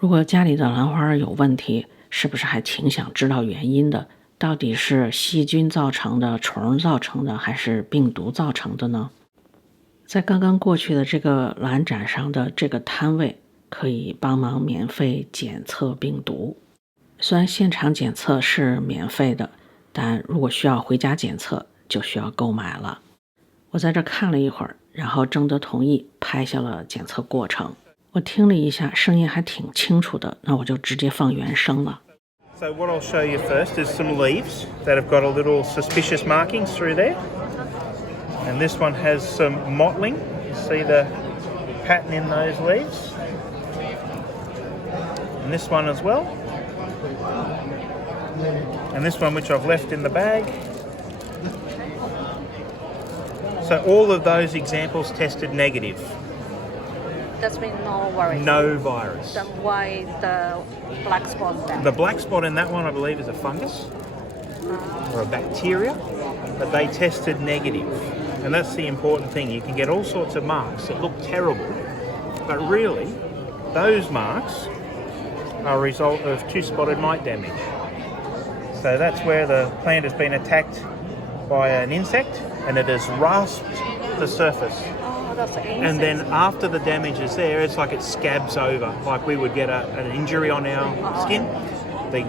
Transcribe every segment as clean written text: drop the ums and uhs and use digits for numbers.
如果家里的兰花有问题，是不是还挺想知道原因的？到底是细菌造成的、虫造成的，还是病毒造成的呢？在刚刚过去的这个兰展上的这个摊位，可以帮忙免费检测病毒。虽然现场检测是免费的，但如果需要回家检测，就需要购买了。我在这看了一会儿，然后征得同意，拍下了检测过程。我听了一下，声音还挺清楚的，那我就直接放原声了。So what I'll show you first is some leaves that have got a little suspicious markings through there. And this one has some mottling. You see the pattern in those leaves. And this one as well. And this one which I've left in the bag. So all of those examples tested negative. That's been no virus. No virus. Then why the black spot there? The black spot in that one, I believe, is a fungus or a bacteria, but they tested negative. And that's the important thing. You can get all sorts of marks that look terrible, but really, those marks are a result of two-spotted mite damage. So that's where the plant has been attacked by an insect and it has rasped the surface. Oh, that's the insect. And then after the damage is there, it's like it scabs over, like we would get an injury on our skin. The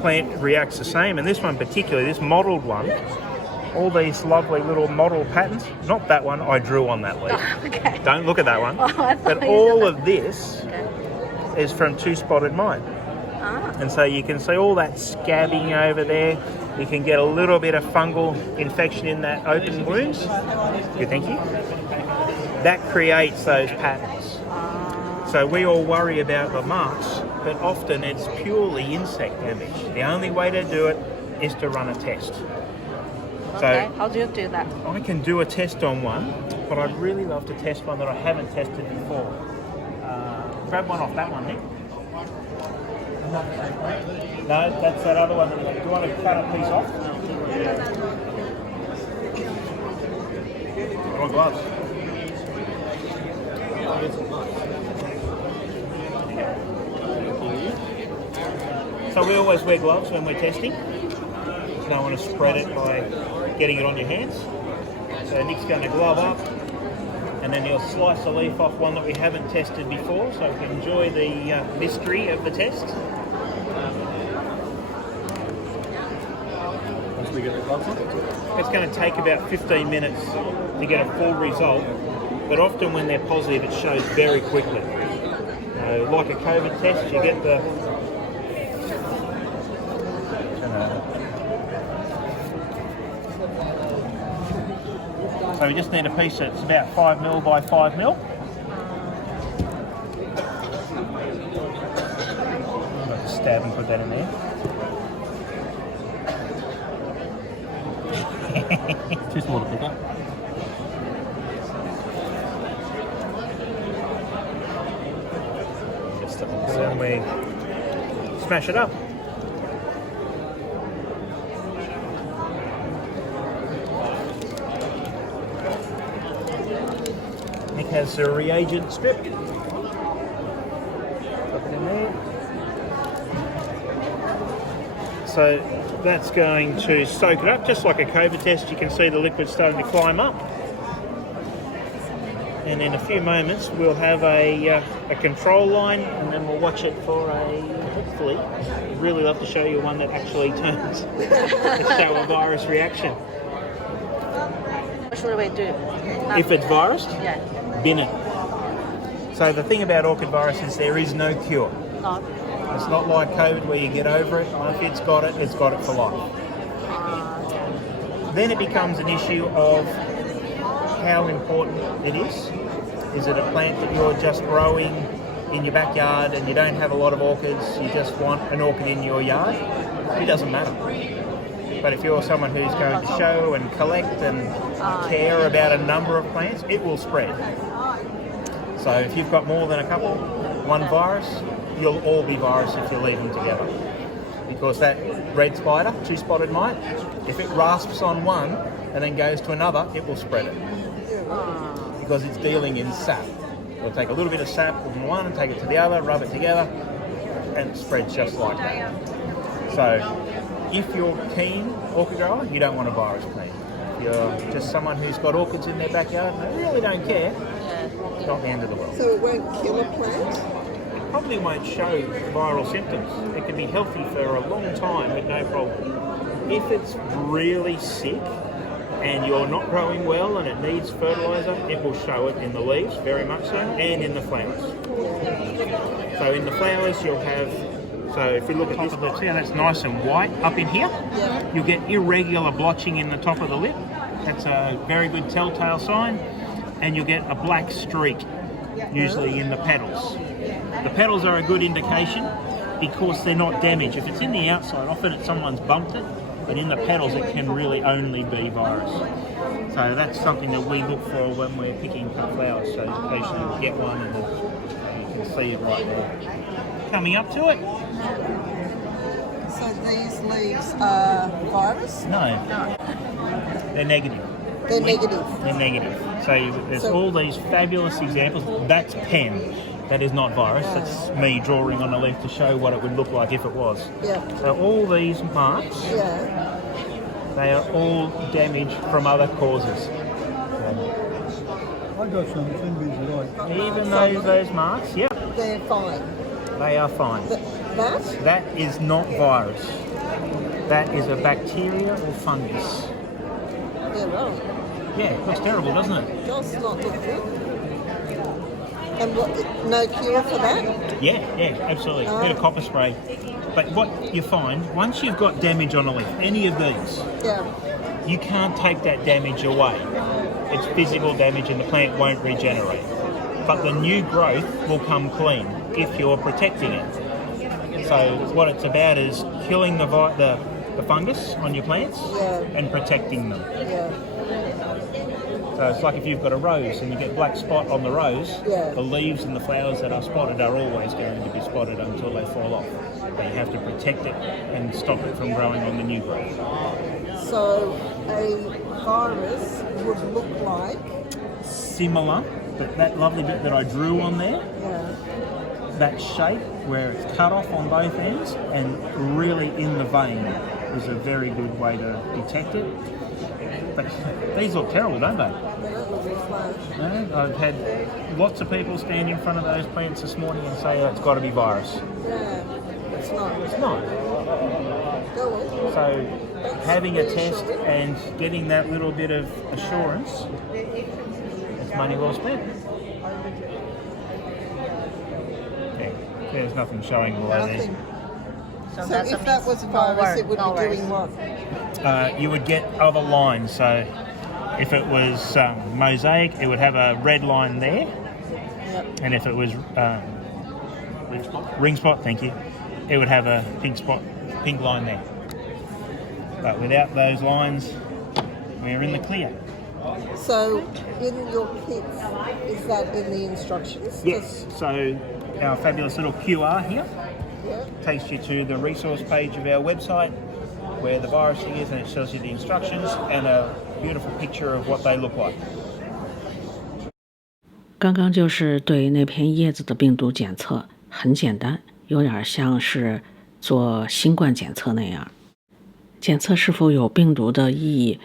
plant reacts the same, and this one particularly, this mottled one, all these lovely little mottle patterns, not that one, I drew on that leaf. Okay. Don't look at that one. But all of this is from two-spotted mite. And so you can see all that scabbing over there. You can get a little bit of fungal infection in that open wounds. Good, thank you. That creates those patterns. So we all worry about the marks, but often it's purely insect damage. The only way to do it is to run a test. Okay, how do you do that? I can do a test on one, but I'd really love to test one that I haven't tested before. Grab one off that one, Nick. No, that's that other one. Do you want to cut a piece off? Or gloves? So we always wear gloves when we're testing. You don't want to spread it by getting it on your hands. So Nick's going to glove up, and then he'll slice a leaf off one that we haven't tested before, so we can enjoy the mystery of the test. Once we get the gloves on? It's going to take about 15 minutes to get a full result, but often when they're positive it shows very quickly. Like a COVID test, you get the so we just need a piece that's about 5mm by 5mm. I'll just stab and put that in there. Too small to pick up. So then we smash it up. Nick has a reagent strip. Put it in there. So that's going to soak it up, just like a COVID test. You can see the liquid starting to climb up. And in a few moments we'll have a control line, and then we'll watch it for hopefully, I'd really love to show you one that actually turns to show a virus reaction. What should we do? If it's virus, Yeah. bin it. So the thing about orchid virus is there is no cure. Not. It's not like COVID where you get over it. If it's got it for life. Then it becomes an issue of how important it is. Is it a plant that you're just growing in your backyard and you don't have a lot of orchids, you just want an orchid in your yard? It doesn't matter. But if you're someone who's going to show and collect and care about a number of plants, it will spread. So if you've got more than a couple, one virus, you'll all be virus if you leave them together. Because that red spider, two-spotted mite, if it rasps on one and then goes to another, it will spread it. Because it's dealing in sap. It'll take a little bit of sap from one and take it to the other, rub it together, and it spreads just like that. So if you're keen orchid grower, you don't want a virus clean. If you're just someone who's got orchids in their backyard and they really don't care, it's not the end of the world. So it won't kill a plant? It probably won't show viral symptoms. It can be healthy for a long time with no problem. If it's really sick and you're not growing well and it needs fertiliser, it will show it in the leaves, very much so, and in the flowers. So in the flowers you'll have, so if you look at this, see how that's nice and white up in here? Yeah. You'll get irregular blotching in the top of the lip. That's a very good telltale sign. And you'll get a black streak, usually in the petals. The petals are a good indication because they're not damaged. If it's in the outside, often it's someone's bumped it, but in the petals it can really only be virus. So that's something that we look for when we're picking cut flowers. So occasionally we'll get one and you can see it right there. Coming up to it? So these leaves are virus? No. They're negative. They're negative. They're negative. So there's all these fabulous examples. That's pen. That is not virus. That's me drawing on a leaf to show what it would look like if it was. Yeah. So all these marks, Yeah. they are all damage from other causes. I got some fingers like. Even those marks, yep, They're fine. they are fine. That? That is not virus. That is a bacteria or fungus. Yeah, right. Yeah, it looks terrible, doesn't it? It does not look good. And what, no cure for that? Yeah, absolutely. A bit of copper spray. But what you find, once you've got damage on a leaf, any of these, Yeah. you can't take that damage away. It's physical damage and the plant won't regenerate. But the new growth will come clean if you're protecting it. So what it's about is killing the fungus on your plants and protecting them. Yeah. So it's like if you've got a rose and you get black spot on the rose, the leaves and the flowers that are spotted are always going to be spotted until they fall off. But you have to protect it and stop it from growing on the new growth. So a virus would look like? Similar, but that lovely bit that I drew on there, Yeah. that shape where it's cut off on both ends and really in the vein is a very good way to detect it. But these look terrible, don't they? They don't look as much. Yeah, I've had lots of people stand in front of those plants this morning and say, oh, it's got to be virus. Yeah. It's not. It's not. Go on. So having a test and getting that little bit of assurance, it's money well spent. Yeah, there's nothing showing below there. Nothing. So if that was a virus, it would be doing what? You would get other lines. So if it was mosaic, it would have a red line there. Yep. And if it was ring spot, thank you, it would have a pink line there. But without those lines, we're in the clear. So in your kits, is that in the instructions? Yes, so our fabulous little QR here Yeah. takes you to the resource page of our website where the virusing is, and it shows you the instructions and a beautiful picture of what they look like. 刚刚就是对那片叶子的病毒检测，很简单，有点像是做新冠检测那样。检测是否有病毒的意义，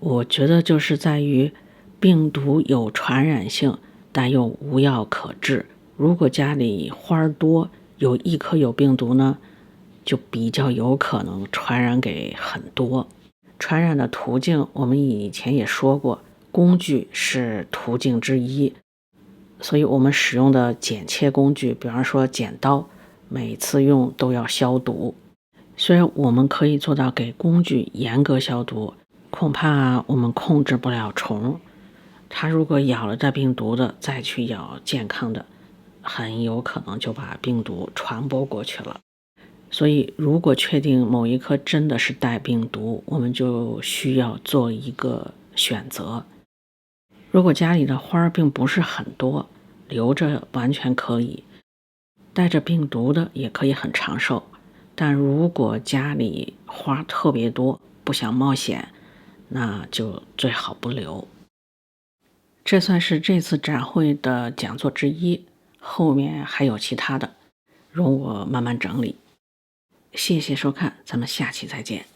我觉得就是在于病毒有传染性，但又无药可治。如果家里花多，有一颗有病毒呢，就比较有可能传染给很多。传染的途径我们以前也说过，工具是途径之一，所以我们使用的剪切工具，比方说剪刀，每次用都要消毒。虽然我们可以做到给工具严格消毒，恐怕我们控制不了虫。它如果咬了这病毒的，再去咬健康的，很有可能就把病毒传播过去了。所以如果确定某一颗真的是带病毒，我们就需要做一个选择。如果家里的花并不是很多，留着完全可以。带着病毒的也可以很长寿，但如果家里花特别多，不想冒险，那就最好不留。这算是这次展会的讲座之一，后面还有其他的，容我慢慢整理。谢谢收看，咱们下期再见。